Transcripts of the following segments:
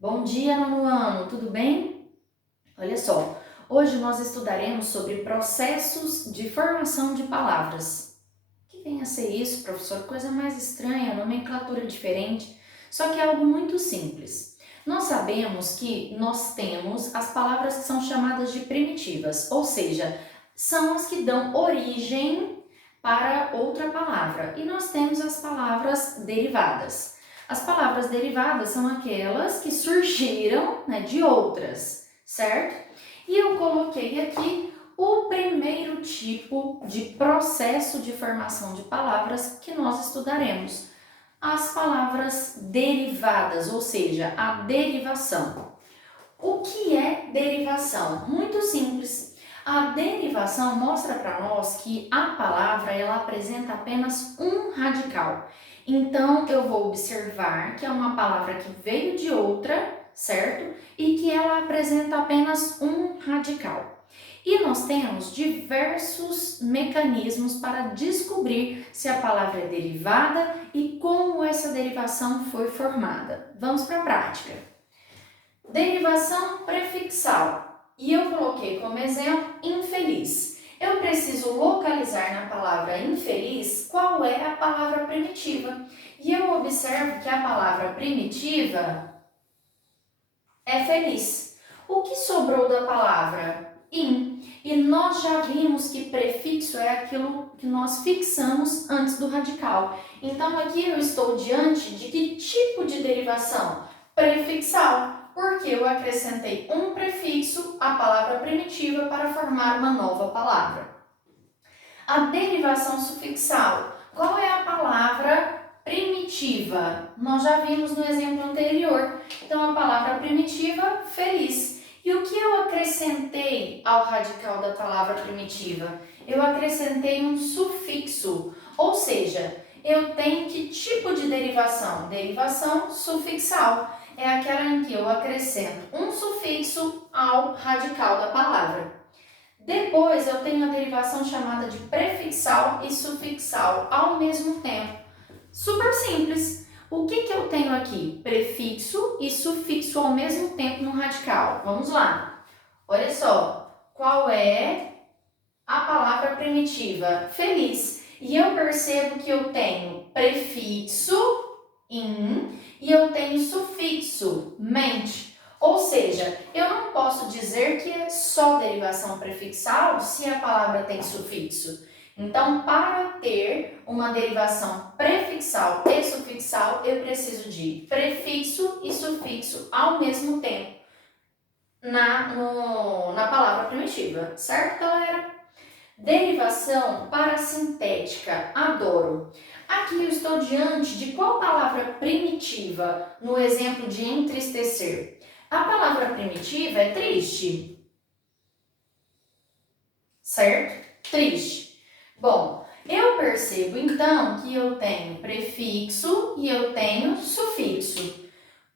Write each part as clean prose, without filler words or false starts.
Bom dia, nono ano, tudo bem? Olha só, hoje nós estudaremos sobre processos de formação de palavras. Que vem a ser isso, professor? Coisa mais estranha, nomenclatura diferente, só que é algo muito simples. Nós sabemos que nós temos as palavras que são chamadas de primitivas, ou seja, são as que dão origem para outra palavra, e nós temos as palavras derivadas. As palavras derivadas são aquelas que surgiram, né, de outras, certo? E eu coloquei aqui o primeiro tipo de processo de formação de palavras que nós estudaremos, as palavras derivadas, ou seja, a derivação. O que é derivação? Muito simples. A derivação mostra para nós que a palavra ela apresenta apenas um radical. Então eu vou observar que é uma palavra que veio de outra, certo? E que ela apresenta apenas um radical. E nós temos diversos mecanismos para descobrir se a palavra é derivada e como essa derivação foi formada. Vamos para a prática. Derivação prefixal. E eu coloquei como exemplo infeliz. Eu preciso localizar na palavra infeliz qual é a palavra primitiva. E eu observo que a palavra primitiva é feliz. O que sobrou da palavra in? E nós já vimos que prefixo é aquilo que nós fixamos antes do radical. Então aqui eu estou diante de que tipo de derivação? Prefixal. Porque eu acrescentei um prefixo à palavra primitiva para formar uma nova palavra. A derivação sufixal. Qual é a palavra primitiva? Nós já vimos no exemplo anterior. Então, a palavra primitiva, feliz. E o que eu acrescentei ao radical da palavra primitiva? Eu acrescentei um sufixo, ou seja, eu tenho que tipo de derivação? Derivação sufixal. É aquela em que eu acrescento um sufixo ao radical da palavra. Depois eu tenho a derivação chamada de prefixal e sufixal ao mesmo tempo. Super simples. O que eu tenho aqui? Prefixo e sufixo ao mesmo tempo no radical. Vamos lá. Olha só. Qual é a palavra primitiva? Feliz. E eu percebo que eu tenho prefixo in e eu tenho sufixo mente. Ou seja, eu não posso dizer que é só derivação prefixal se a palavra tem sufixo. Então, para ter uma derivação prefixal e sufixal, eu preciso de prefixo e sufixo ao mesmo tempo na palavra primitiva, certo, galera? Derivação parassintética, adoro. Aqui eu estou diante de qual palavra primitiva no exemplo de entristecer? A palavra primitiva é triste, certo? Triste. Bom, eu percebo então que eu tenho prefixo e eu tenho sufixo.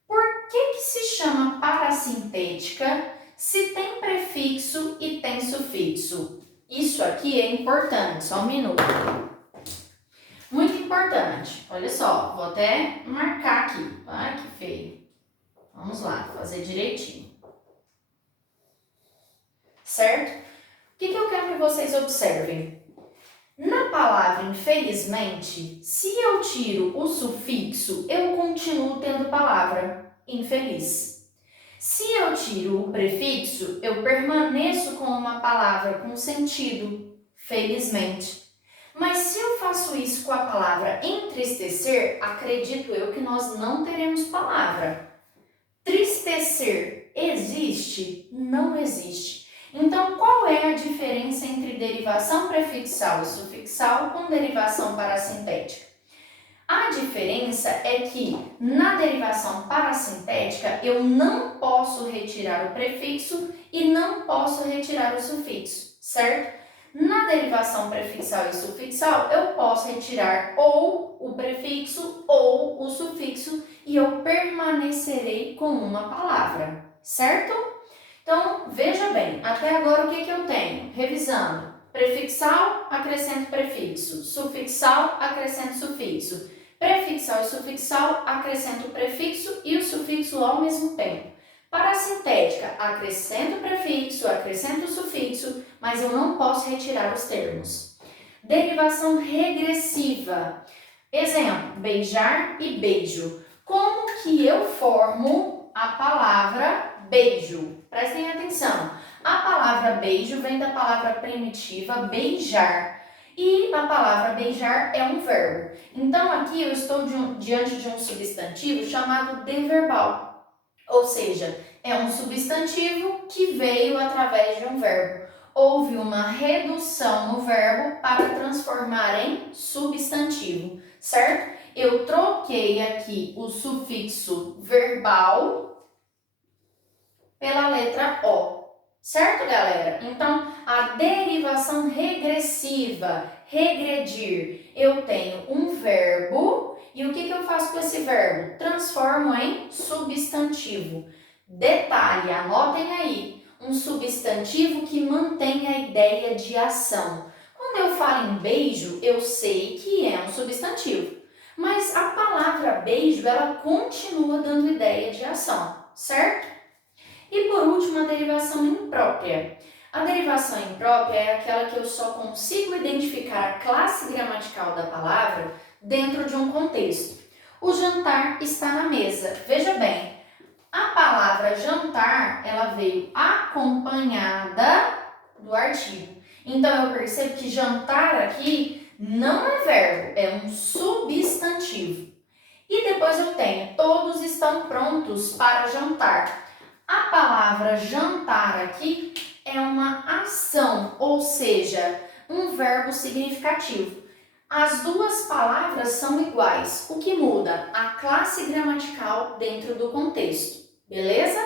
Por que se chama parassintética se tem prefixo e tem sufixo? Isso aqui é importante, só um minuto. Muito importante. Olha só, vou até marcar aqui. Ai, que feio. Vamos lá, fazer direitinho. Certo? O que eu quero que vocês observem? Na palavra infelizmente, se eu tiro o sufixo, eu continuo tendo palavra infeliz. Se eu tiro o prefixo, eu permaneço com uma palavra com sentido, felizmente. Mas se eu faço isso com a palavra entristecer, acredito eu que nós não teremos palavra. Tristecer existe? Não existe. Então, qual é a diferença entre derivação prefixal e sufixal com derivação parassintética? A diferença é que na derivação parassintética eu não posso retirar o prefixo e não posso retirar o sufixo, certo? Na derivação prefixal e sufixal eu posso retirar ou o prefixo ou o sufixo e eu permanecerei com uma palavra, certo? Então, veja bem, até agora o que eu tenho? Revisando, prefixal, acrescento prefixo, sufixal, acrescento sufixo. Prefixal e sufixal, acrescento o prefixo e o sufixo ao mesmo tempo. Para a sintética, acrescento o prefixo, acrescento o sufixo, mas eu não posso retirar os termos. Derivação regressiva. Exemplo, beijar e beijo. Como que eu formo a palavra beijo? Prestem atenção. A palavra beijo vem da palavra primitiva beijar. E a palavra beijar é um verbo. Então, aqui eu estou diante de um substantivo chamado de verbal. Ou seja, é um substantivo que veio através de um verbo. Houve uma redução no verbo para transformar em substantivo, certo? Eu troquei aqui o sufixo verbal pela letra O, certo, galera? Então, a derivação regressiva, regredir, eu tenho um verbo e o que eu faço com esse verbo? Transformo em substantivo. Detalhe, anotem aí, um substantivo que mantém a ideia de ação. Quando eu falo em beijo, eu sei que é um substantivo, mas a palavra beijo, ela continua dando ideia de ação, certo? E por último, a derivação imprópria. A derivação imprópria é aquela que eu só consigo identificar a classe gramatical da palavra dentro de um contexto. O jantar está na mesa. Veja bem, a palavra jantar, ela veio acompanhada do artigo. Então, eu percebo que jantar aqui não é verbo, é um substantivo. E depois eu tenho, todos estão prontos para jantar. A palavra jantar aqui é uma ação, ou seja, um verbo significativo. As duas palavras são iguais, o que muda? A classe gramatical dentro do contexto, beleza?